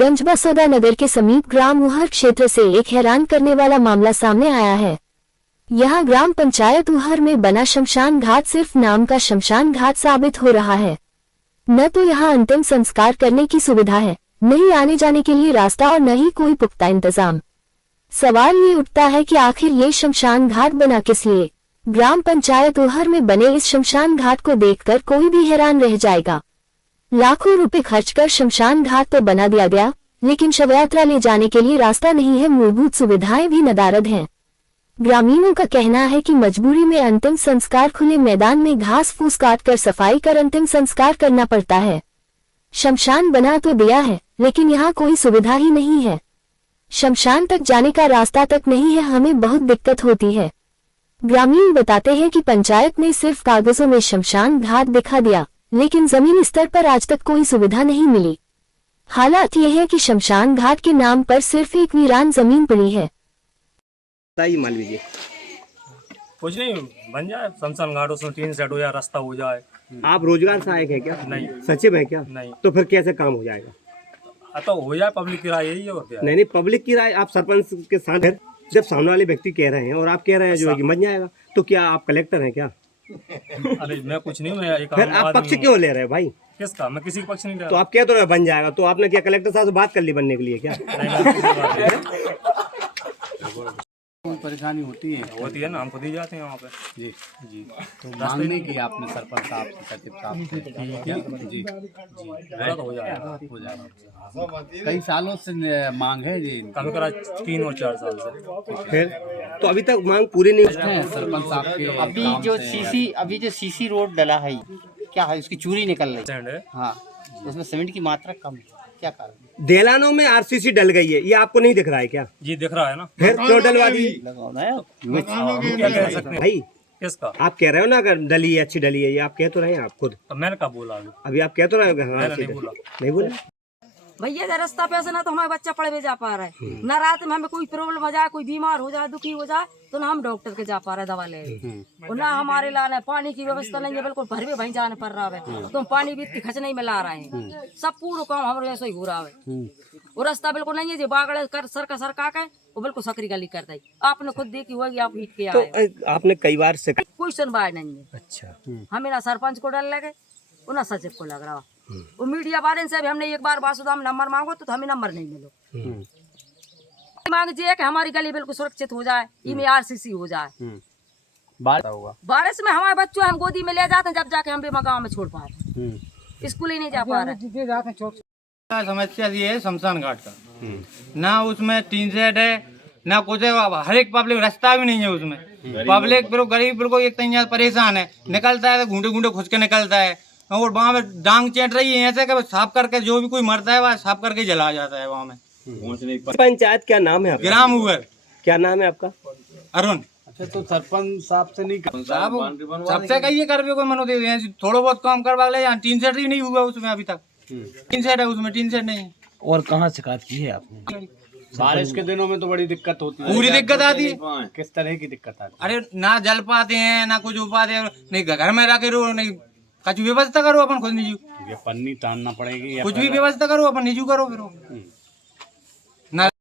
गंज बसोदा नगर के समीप ग्राम उहर क्षेत्र से एक हैरान करने वाला मामला सामने आया है। यहाँ ग्राम पंचायत उहर में बना शमशान घाट सिर्फ नाम का शमशान घाट साबित हो रहा है। न तो यहाँ अंतिम संस्कार करने की सुविधा है, न ही आने जाने के लिए रास्ता और न ही कोई पुख्ता इंतजाम। सवाल ये उठता है कि आखिर ये शमशान घाट बना किस लिए। ग्राम पंचायत उहर में बने इस शमशान घाट को देखकर कोई भी हैरान रह जाएगा। लाखों रुपए खर्च कर शमशान घाट तो बना दिया गया, लेकिन शवयात्रा ले जाने के लिए रास्ता नहीं है, मूलभूत सुविधाएं भी नदारद हैं। ग्रामीणों का कहना है कि मजबूरी में अंतिम संस्कार खुले मैदान में घास फूस काट कर सफाई कर अंतिम संस्कार करना पड़ता है। शमशान बना तो दिया है, लेकिन यहाँ कोई सुविधा ही नहीं है। शमशान तक जाने का रास्ता तक नहीं है, हमें बहुत दिक्कत होती है। ग्रामीण बताते हैं कि पंचायत ने सिर्फ कागजों में शमशान घाट दिखा दिया, लेकिन जमीनी स्तर पर आज तक कोई सुविधा नहीं मिली। हालात यह है कि शमशान घाट के नाम पर सिर्फ एक वीरान जमीन पड़ी है। मान लीजिए कुछ नहीं बन जाए शमशान घाट, उसमें 3 सेट हो जाए, रास्ता हो जाए। आप रोजगार सहायक है क्या? नहीं। सचिव है क्या? नहीं। तो फिर कैसे काम हो जाएगा? तो हो जाए, पब्लिक की राय यही है और क्या। नहीं, पब्लिक की राय आप सरपंच के साथ है। जब सामने वाले व्यक्ति कह रहे हैं और आप कह रहे हैं जो है कि बन जाएगा, तो क्या आप कलेक्टर हैं क्या? अरे मैं कुछ नहीं, मैं एक फिर आप पक्ष क्यों ले रहे हैं भाई? किसका? मैं किसी का पक्ष नहीं ले तो रहा। आप कह तो रहे बन जाएगा, तो आपने क्या कलेक्टर साहब से बात कर ली बनने के लिए क्या? परेशानी होती है ना, हम खुद ही जाते हैं वहाँ पे। जी जी। तो मांग नहीं की आपने सरपंच साहब से, सचिव साहब से? जी बोला तो हो जाएगा। हो जाएगा। कई सालों से मांग है जी। कभी करा 3 और 4 साल से। फिर तो अभी तक मांग पूरी नहीं है सरपंच साहब के। अभी जो सीसी रोड डला है, क्या है उसकी चूरी निकल रही स्टैंड है। हाँ, उसमें सीमेंट की मात्रा कम है, क्या कारण? देलानों में आरसीसी डल गई है, ये आपको नहीं दिख रहा है क्या? जी दिख रहा है ना। फिर क्यों डलवा दी हम क्या कह सकते हैं? भाई? किसका? आप कह रहे हो ना अगर डली है, अच्छी डली है, ये आप कह तो रहे हैं आप खुद। तो मैंने कहा बोला अभी आप कह तो रहे हो कि हाँ मैंने अच्छी नहीं डली। बोला। नहीं बोला भैया जब रास्ता पे ऐसे ना तो हमारे बच्चा पढ़े भी जा पा रहा है, ना रात में हमें कोई प्रॉब्लम हो जाए, कोई बीमार हो जाए, दुखी हो जाए, तो ना हम डॉक्टर के जा पा रहे दवा ले, और ना हमारे लाने पानी की व्यवस्था नहीं है, बिल्कुल भर में वहीं जाने पड़ रहा है। तो हम पानी भी इतनी खच नहीं में ला रहे हैं, सब पूरा काम हमारे ऐसे ही हो रहा है। वो रास्ता बिल्कुल नहीं है, जो बागड़े कर सरका के वो बिल्कुल सकरी गली कर दी। आपने खुद देखी होगी, आप हिट के तो आए। आपने कई बार से कोई सुनवाई नहीं है। अच्छा। हमें ना सरपंच को डर लगे और ना सचिव को लग रहा। वो मीडिया वाले से भी हमने एक बार बासुदाम नंबर मांगो तो हमें नंबर नहीं मिलो। मांग जी है कि हमारी गली बिल्कुल सुरक्षित हो जाए, इनमें आरसीसी हो जाए। बारिश में हमारे बच्चों हम गोदी में ले जाते हैं, जब जाके हम भी गाँव में छोड़ पाए, स्कूल ही नहीं जा पा रहे। समस्या ये है शमशान घाट का, ना उसमें 3 सेट है, ना कुछ है। हर एक पब्लिक रास्ता भी नहीं है उसमें। पब्लिक बिल्कुल गरीब बिल्कुल एक तैयार परेशान है, निकलता है तो घूंटे घूंटे खुद के निकलता है, और वहाँ में डांग चेट रही है ऐसे कि साफ करके जो भी कोई मरता है वह साफ करके जला जाता है वहाँ में। पंचायत क्या नाम है आपका? ग्राम उहर। क्या नाम है आपका? अरुण। अच्छा, तो सरपंच साहब से नहीं साहब सबसे कहिए कर भी कोई मनो दे दें, थोड़ा बहुत काम करवा ले। 3 सेट ही नहीं हुआ उसमें अभी तक। 3 सेट है उसमें, 3 सेट नहीं है। और कहाँ शिकायत की है आपने? बारिश के दिनों में तो बड़ी दिक्कत होती है। पूरी दिक्कत आती है। किस तरह की दिक्कत आती है? अरे ना जल पाते हैं, ना कुछ हो पाते हैं, नहीं घर में रखे रहो, नहीं कुछ व्यवस्था करो अपन खुद निजी। ये पन्नी तानना पड़ेगी, कुछ भी व्यवस्था करो अपन निजी करो फिर।